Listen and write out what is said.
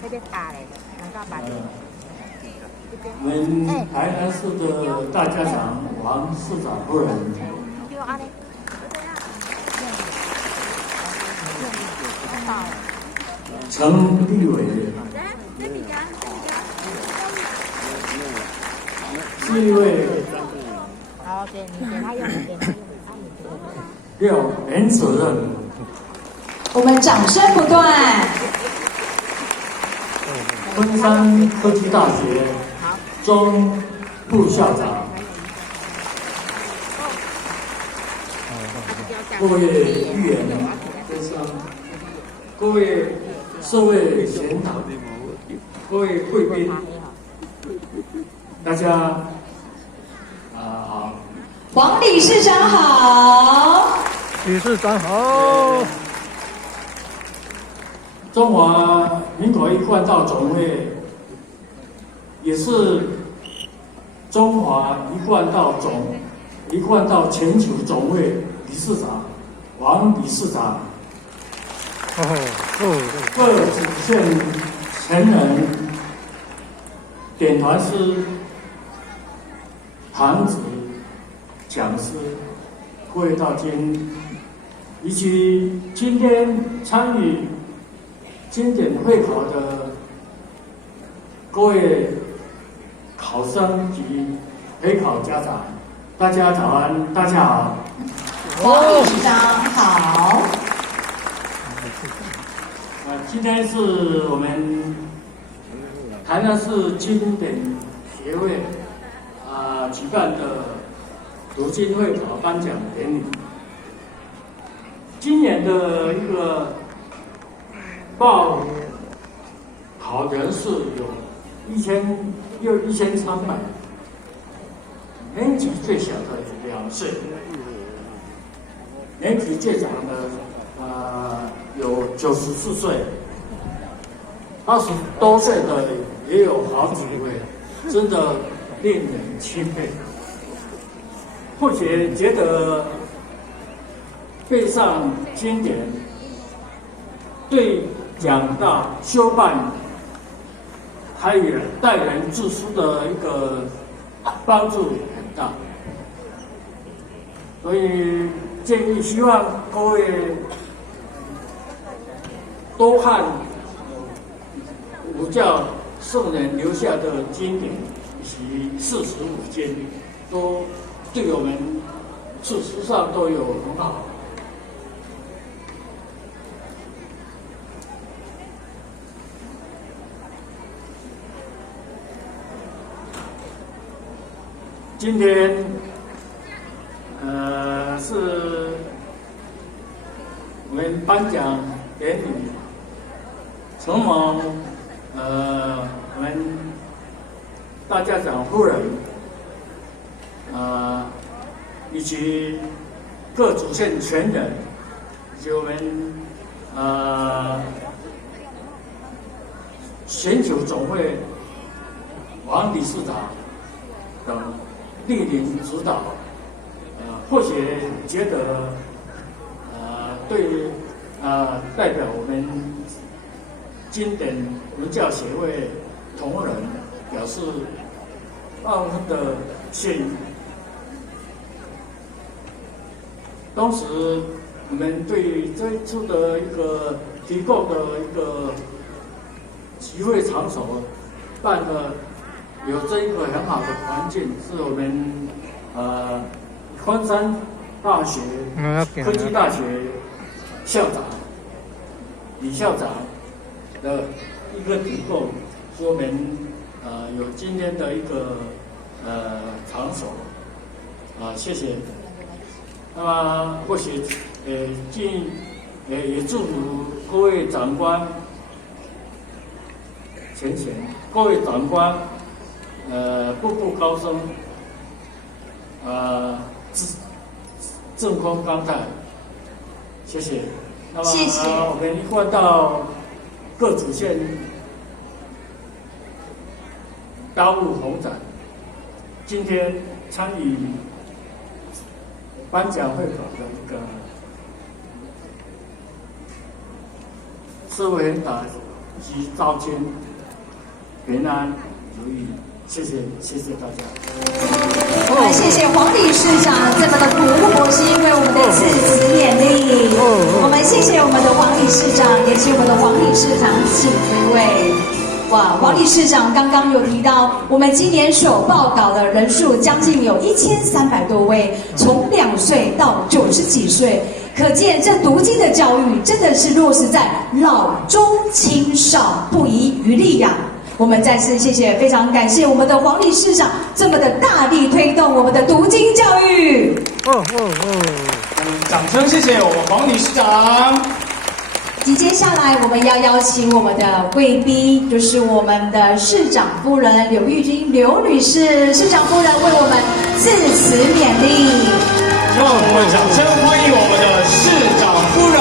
那边大嘞，能够把。我们台南市的大家长王市长夫人。陈立伟。是一位。好，给他用，给他用。六连主任。我们掌声不断。昆山科技大学中副校长，各位议员、各位社会贤达、各位贵宾，大家好。黄理事长好。理事长好。中华民国一贯道总会也是中华一贯道全球总会理事长王理事长，各主线成人、点团师、堂子、讲师、各位道经，以及今天参与经典会考的各位考生及陪考家长，大家早安，大家好。黄理事长好。今天是我们台南市经典协会举办的读经会考颁奖典礼。今年的一个报考人数有1300，年纪最小的2岁，年纪最长的有94岁，80多岁的也有好几位，真的令人钦佩。或许觉得背上经典对讲到修办，还有待人致书的一个帮助很大，所以建议希望各位多看儒教圣人留下的经典以及45经，都对我们事实上都有很好。今天，是我们颁奖典礼，承蒙我们大家长夫人，以及各主线全人，以及我们全球总会王理事长等莅临指导，或许觉得，对代表我们经典文教协会同仁表示万分的谢意。当时我们对这一次的一个提供的一个集会场所办的。有这一个很好的环境，是我们昆山大学科技大学校长李校长的一个提供，说明有今天的一个场所谢谢。那么或许也祝福各位长官各位长官。步步高升，正风刚泰，谢谢。那么谢谢我们一换到各主线大物红展，今天参与颁奖会考的一个社会达及赵天平安如意，谢谢大家。我们谢谢黄理事长这么的鼓舞我心，为我们的致辞勉励。我们谢谢我们的黄理事长，也请我们的黄理事长请归位。哇，黄理事长刚刚有提到，我们今年所报考的人数将近有1300多位，从2岁到90几岁，可见这读经的教育真的是落实在老中青少，不遗余力呀。我们再次谢谢，非常感谢我们的黄理事长这么的大力推动我们的读经教育。掌声谢谢我们黄理事长。紧接下来，我们要邀请我们的贵宾，就是我们的市长夫人柳玉君刘女士，市长夫人为我们致辞勉励。让我们掌声欢迎我们的市长夫人。